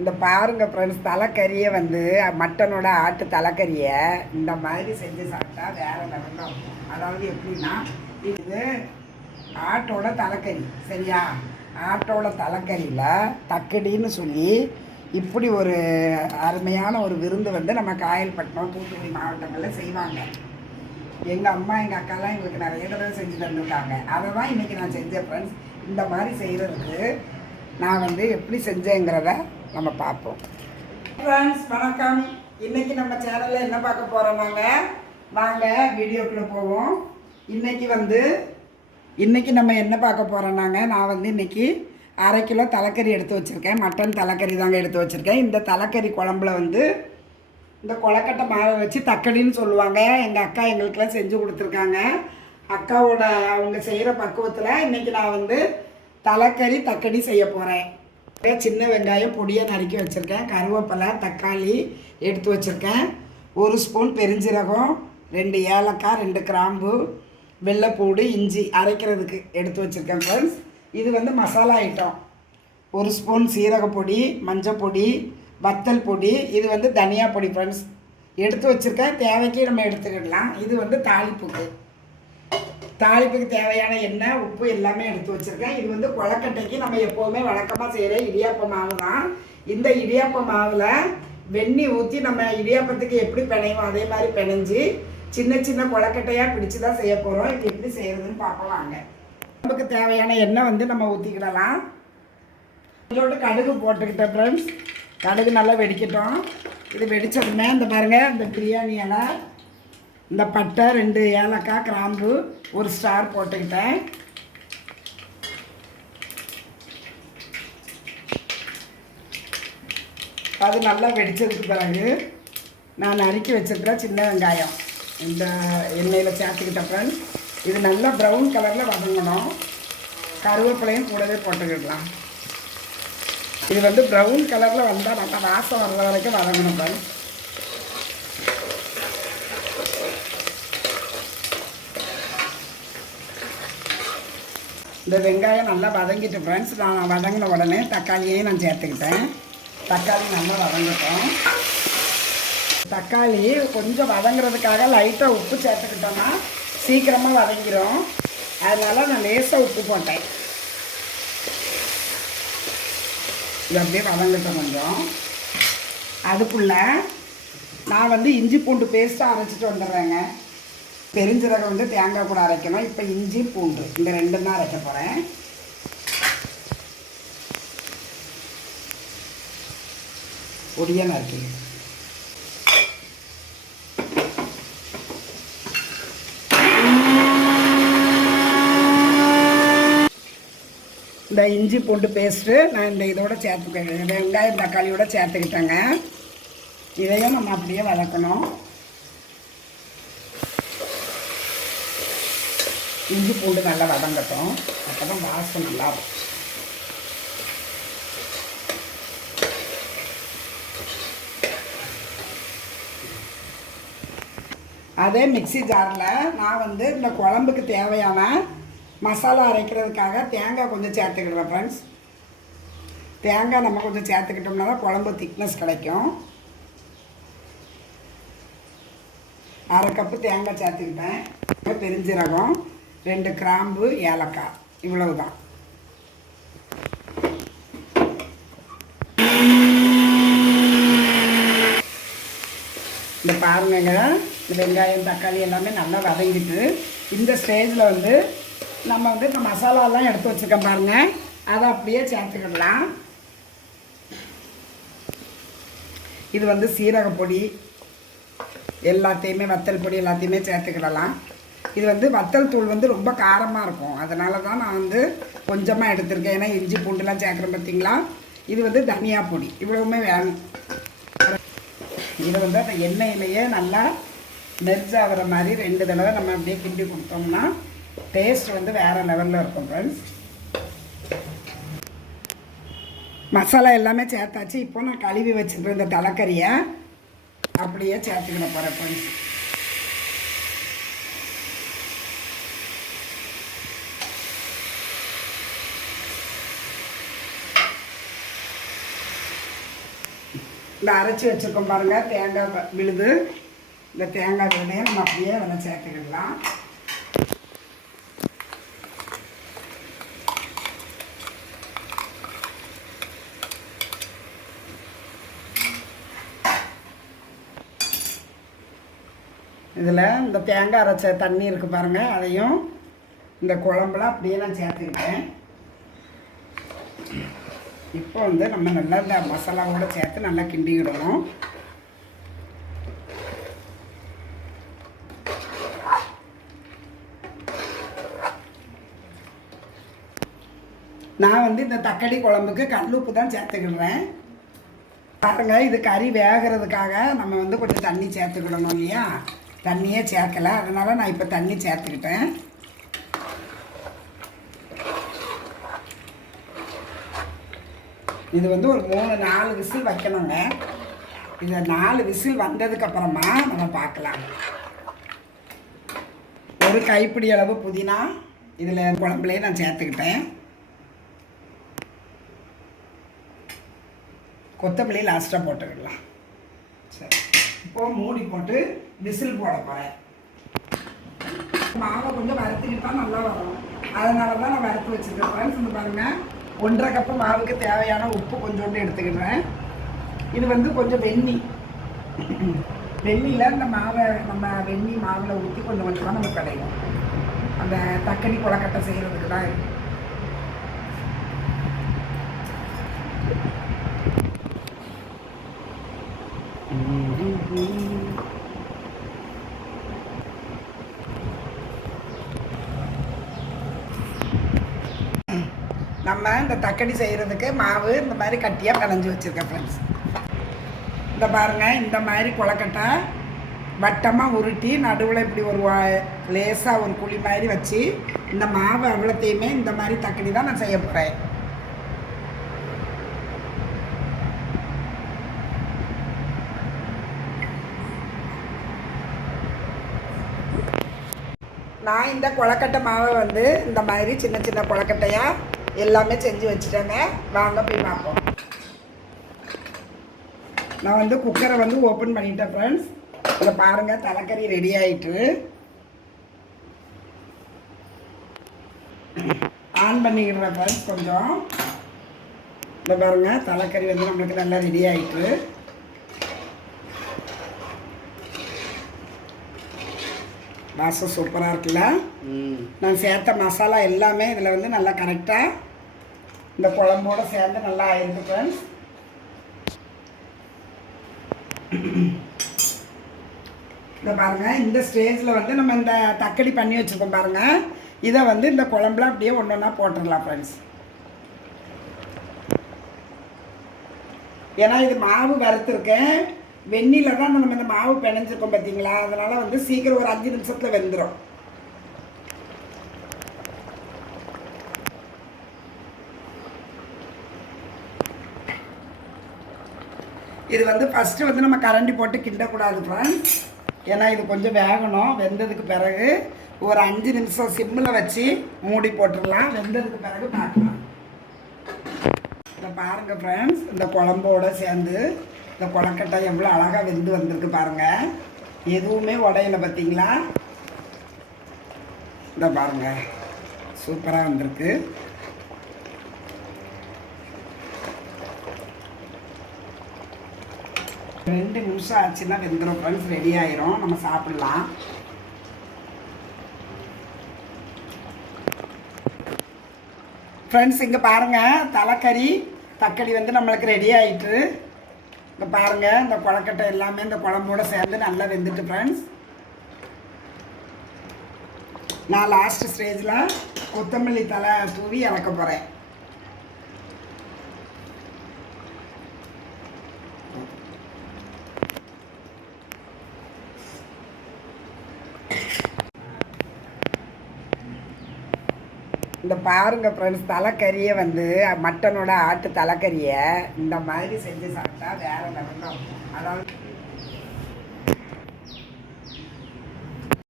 இந்த பாருங்க ஃப்ரெண்ட்ஸ், தலைக்கறியை வந்து மட்டனோட ஆட்டு தலைக்கறியை இந்த மாதிரி செஞ்சு சாப்பிட்டா வேறு லெவலில் இருக்கும். அதாவது எப்படின்னா, இது ஆட்டோட தலைக்கறி சரியா. ஆட்டோட தலைக்கறியில் தக்கடின்னு சொல்லி இப்படி ஒரு அருமையான ஒரு விருந்து வந்து நம்ம காயல்பட்டினம் தூத்துக்குடி மாவட்டங்களில் செய்வாங்க. எங்கள் அம்மா எங்கள் அக்காலாம் எங்களுக்கு நிறைய தடவை செஞ்சு தந்துருக்காங்க. அதை தான் இன்றைக்கி நான் செஞ்சேன் ஃப்ரெண்ட்ஸ். இந்த மாதிரி செய்கிறதுக்கு நான் வந்து எப்படி செஞ்சேங்கிறத நம்ம பார்ப்போம். ஃப்ரெண்ட்ஸ் வணக்கம். இன்றைக்கி நம்ம சேனலில் என்ன பார்க்க போகிறோம், வாங்க வீடியோக்குள்ளே போவோம். இன்றைக்கி நம்ம என்ன பார்க்க போகிறோம்னாங்க, நான் வந்து இன்றைக்கி 1/2 கிலோ தலைக்கறி எடுத்து வச்சுருக்கேன். மட்டன் தலைக்கறி தாங்க எடுத்து வச்சுருக்கேன். இந்த தலைக்கறி குழம்புல வந்து இந்த கொலக்கட்டை மாவை வச்சு தக்கடின்னு சொல்லுவாங்க. எங்கள் அக்கா எங்களுக்கெல்லாம் செஞ்சு கொடுத்துருக்காங்க. அக்காவோட அவங்க செய்கிற பக்குவத்தில் இன்றைக்கி நான் வந்து தலைக்கறி தக்கடி செய்ய போகிறேன். சின்ன வெங்காயம் பொடியாக நறுக்கி வச்சுருக்கேன். கருவேப்பிலை, தக்காளி எடுத்து வச்சுருக்கேன். 1 ஸ்பூன் பெருஞ்சீரகம், 2 ஏலக்காய், 2 கிராம்பு, வெள்ளைப்பூடு, இஞ்சி அரைக்கிறதுக்கு எடுத்து வச்சுருக்கேன் ஃப்ரெண்ட்ஸ். இது வந்து மசாலா ஐட்டம். 1 ஸ்பூன் சீரகப்பொடி, மஞ்சள் பொடி, வத்தல் பொடி, இது வந்து தனியா பொடி ஃப்ரெண்ட்ஸ் எடுத்து வச்சுருக்கேன். தேவைக்கு நம்ம எடுத்துக்கிடலாம். இது வந்து தாளிப்புக்கு தேவையான எண்ணெய், உப்பு எல்லாமே எடுத்து வச்சுருக்கேன். இது வந்து கொலக்கட்டைக்கு நம்ம எப்போவுமே வழக்கமாக செய்கிற இடியாப்ப மாவு தான். இந்த இடியாப்ப மாவில் வெந்நீர் ஊற்றி நம்ம இடியாப்பத்துக்கு எப்படி பிணைவோம் அதே மாதிரி பிணைஞ்சி சின்ன சின்ன கொலக்கட்டையாக பிடிச்சி தான் செய்ய போகிறோம். இது எப்படி செய்கிறதுன்னு பார்ப்போம் வாங்க. நமக்கு தேவையான எண்ணெய் வந்து நம்ம ஊற்றிக்கிடலாம். இதோட கடுகு போட்டுக்கிட்டேன் ஃப்ரெண்ட்ஸ். கடுகு நல்லா வெடிக்கட்டும். இது வெடித்ததுமே இந்த பாருங்கள், இந்த பிரியாணி இலை, இந்த பட்டை, 2 ஏலக்காய், கிராம்பு, 1 ஸ்டார் போட்டுக்கிட்டேன். அது நல்லா வெடித்ததுக்கு பிறகு நான் நறுக்கி வச்சுருக்கிற சின்ன வெங்காயம் இந்த எண்ணெயில் சேர்த்துக்கிட்ட ஃப்ரெண்ட்ஸ். இது நல்லா ப்ரௌன் கலரில் வதங்கணும். கருவேப்பிலையும் கூடவே போட்டுக்கிடலாம். இது வந்து ப்ரௌன் கலரில் வந்தால் நல்லா வாசம் வர்ற வரைக்கும் வதங்கணும் ஃப்ரெண்ட்ஸ். இந்த வெங்காயம் நல்லா வதங்கிட்டு ஃப்ரெண்ட்ஸ். நான் வதங்கின உடனே தக்காளியையும் நான் சேர்த்துக்கிட்டேன். தக்காளி நல்லா வதங்கட்டும். தக்காளி கொஞ்சம் வதங்குறதுக்காக லைட்டாக உப்பு சேர்த்துக்கிட்டோம்னா சீக்கிரமாக வதங்கிடும். அதனால் நான் லேசாக உப்பு போட்டேன். இது அப்படியே வதங்கட்டும் கொஞ்சம். அதுக்குள்ளே நான் வந்து இஞ்சி பூண்டு பேஸ்ட்டாக அரைச்சிட்டு வந்துடுறேங்க. பெருஞ்சீரகம் வந்து தேங்காய் கூட அரைக்கணும். இப்போ இஞ்சி பூண்டு இந்த 2 தான் அரைக்க போகிறேன். பொடியாக நறுக்கி இந்த இஞ்சி பூண்டு பேஸ்ட்டு நான் இந்த இதோட சேர்த்துக்கிட்டேன். வெங்காயம் தக்காளியோட சேர்த்துக்கிட்டேங்க. இதையும் நம்ம அப்படியே வதக்கணும். இஞ்சி பூண்டு நல்லா வதங்கட்டும். அப்போ தான் வாசம் நல்லா இருக்கும். அதே மிக்ஸி ஜாரில் நான் வந்து இந்த குழம்புக்கு தேவையான மசாலா அரைக்கிறதுக்காக தேங்காய் கொஞ்சம் சேர்த்துக்கிடுறேன் ஃப்ரெண்ட்ஸ். தேங்காய் நம்ம கொஞ்சம் சேர்த்துக்கிட்டோம்னா தான் குழம்பு திக்னஸ் கிடைக்கும். 1/2 கப்பு தேங்காய் சேர்த்துக்கிட்டேன். பெருஞ்சீரகம், 2 கிராம்பு, ஏலக்காய், இவ்வளவு தான். இந்த பாருங்க, இந்த வெங்காயம் தக்காளி எல்லாமே நல்லா வதங்கிட்டு இந்த ஸ்டேஜில் வந்து நம்ம வந்து இந்த மசாலாலாம் எடுத்து வச்சுருக்கோம் பாருங்கள், அதை அப்படியே சேர்த்துக்கிடலாம். இது வந்து சீரகப்பொடி எல்லாத்தையுமே, வத்தல் பொடி எல்லாத்தையுமே சேர்த்துக்கிடலாம். இது வந்து வத்தல் தூள் வந்து ரொம்ப காரமாக இருக்கும். அதனால தான் நான் வந்து கொஞ்சமாக எடுத்திருக்கேன். ஏன்னா இஞ்சி பூண்டுலாம் சேர்க்குறேன் பார்த்தீங்களா. இது வந்து தனியா பொடி இவ்வளவுமே வேணும். இதை வந்து அந்த எண்ணெயிலேயே நல்லா மெர்ஜ் ஆகிற மாதிரி 2 தடவை நம்ம அப்படியே கிண்டி கொடுத்தோம்னா டேஸ்ட் வந்து வேறு லெவலில் இருக்கும் ஃப்ரெண்ட்ஸ். மசாலா எல்லாமே சேர்த்தாச்சு. இப்போ நான் கழுவி வச்சுருக்கேன் இந்த தலைக்கறியை அப்படியே சேர்த்துக்கிட போகிறேன் ஃப்ரெண்ட்ஸ். இந்த அரைச்சி வச்சுருக்கோம் பாருங்கள், தேங்காய் விழுது. இந்த தேங்காய் விழுதையும் நம்ம அப்படியே அதில் சேர்த்துக்கிடலாம். இதில் இந்த தேங்காய் அரைச்ச தண்ணி இருக்குது பாருங்கள், அதையும் இந்த குழம்புல அப்படியே நான் சேர்த்துக்கிட்டேன். இப்போ வந்து நம்ம நல்லா இந்த மசாலாவோடு சேர்த்து நல்லா கிண்டிக்கிடணும். நான் வந்து இந்த தக்காளி குழம்புக்கு கல்லுப்பு தான் சேர்த்துக்கிடுறேன். பாருங்கள், இது கறி வேகிறதுக்காக நம்ம வந்து கொஞ்சம் தண்ணி சேர்த்துக்கிடணும் இல்லையா, தண்ணியே சேர்க்கலை, அதனால் நான் இப்போ தண்ணி சேர்த்துக்கிட்டேன். இது வந்து ஒரு 3-4 விசில் வைக்கணுங்க. இதை 4 விசில் வந்ததுக்கப்புறமா நம்ம பார்க்கலாம். ஒரு கைப்பிடி அளவு புதினா இதில் குழம்புலேயே நான் சேர்த்துக்கிட்டேன். கொத்தமல்லி லாஸ்ட்டாக போட்டுக்கிடலாம். சரி, இப்போது மூடி போட்டு விசில் போட போகிறேன். மாவை கொஞ்சம் வறுத்துக்கிட்டு தான் நல்லா வரும், அதனால தான் நான் வறுத்து வச்சுருக்கேன். ஃப்ரெண்ட்ஸ், இந்த பாருங்கள், 1.5 கப்பு மாவுக்கு தேவையான உப்பு கொஞ்சோண்டு எடுத்துக்கிடுறேன். இது வந்து கொஞ்சம் வெந்நியில் இந்த மாவை நம்ம வெந்நி மாவில் ஊற்றி கொஞ்சம் கொஞ்சமாக நம்ம கிடைக்கும். அந்த தக்காளி கொழக்கட்டை செய்கிறதுக்கு தான் இருக்கும். நம்ம இந்த தக்காளி செய்கிறதுக்கு மாவு இந்த மாதிரி கட்டியாக பிணைஞ்சி வச்சுருக்கேன். ஃப்ரெண்ட்ஸ், இந்த பாருங்கள், இந்த மாதிரி கொழக்கட்டை வட்டமாக உருட்டி நடுவில் இப்படி ஒரு லேசாக ஒரு குழி மாதிரி வச்சு இந்த மாவு அவ்வளோத்தையுமே இந்த மாதிரி தக்காளி தான் நான் செய்ய போகிறேன். நான் இந்த கொழக்கட்டை மாவை வந்து இந்த மாதிரி சின்ன சின்ன கொழக்கட்டையாக எல்லாமே செஞ்சு வச்சுட்டேங்க. வாங்க போய் பார்ப்போம். நான் வந்து குக்கரை வந்து ஓப்பன் பண்ணிட்டேன். ஃப்ரெண்ட்ஸ், இதை பாருங்கள், தலைக்கறி ரெடி ஆகிட்டு ஆன் பண்ணிக்கிறேன். ஃப்ரெண்ட்ஸ், கொஞ்சம் இதை பாருங்கள், தலைக்கறி வந்து நம்மளுக்கு நல்லா ரெடி ஆகிட்டு. வாசம் சூப்பராக இருக்குல்ல. நான் சேர்த்த மசாலா எல்லாமே இதில் வந்து நல்லா கரெக்டாக இந்த குழம்போடு சேர்ந்து நல்லா ஆயிருக்கு. ஃப்ரெண்ட்ஸ், இதை பாருங்கள், இந்த ஸ்டேஜில் வந்து நம்ம இந்த தக்காளி பண்ணி வச்சுருக்கோம் பாருங்கள், இதை வந்து இந்த குழம்புல அப்படியே ஒன்று ஒன்றா போட்டுடலாம். ஃப்ரெண்ட்ஸ், ஏன்னா இது மாவு வறுத்துருக்கேன், வெந்நில தான் நம்ம இந்த மாவு பிணைஞ்சிருக்கோம் பார்த்தீங்களா, அதனால் வந்து சீக்கிரம் ஒரு 5 நிமிஷத்தில் வெந்துடும். இது வந்து ஃபஸ்ட்டு வந்து நம்ம கரண்டி போட்டு கிண்டக்கூடாது ஃப்ரெண்ட்ஸ், ஏன்னா இது கொஞ்சம் வேகணும். வெந்ததுக்கு பிறகு ஒரு 5 நிமிஷம் சிம்மில் வச்சு மூடி போட்டுடலாம். வெந்ததுக்கு பிறகு பார்க்கலாம். இதை பாருங்கள் ஃப்ரெண்ட்ஸ், இந்த குழம்போடு சேர்ந்து இந்த கொழக்கட்டை எவ்வளோ அழகாக வெந்து வந்திருக்கு பாருங்கள், எதுவுமே உடையில பார்த்தீங்களா. இதை பாருங்கள், சூப்பராக வந்திருக்கு. ரெண்டு நிமிஷம் ஆச்சுன்னா வெந்துடும் ஃப்ரெண்ட்ஸ், ரெடி ஆயிரும், நம்ம சாப்பிட்லாம். ஃப்ரெண்ட்ஸ், இங்கே பாருங்கள், தலைக்கறி தக்காளி வந்து நம்மளுக்கு ரெடி ஆகிட்டு. இங்கே பாருங்கள், இந்த கொழக்கட்டை எல்லாமே இந்த குழம்போடு சேர்ந்து நல்லா வெந்துட்டு. ஃப்ரெண்ட்ஸ், நான் லாஸ்ட் ஸ்டேஜில் கொத்தமல்லி தலை தூவி இறக்க போகிறேன். இந்த பாருங்கள் ஃப்ரெண்ட்ஸ், தலைக்கறியை வந்து மட்டனோட ஆட்டு தலைக்கறியை இந்த மாதிரி செஞ்சு சாப்பிட்டா வேறு லெவலில் இருக்கும். அதாவது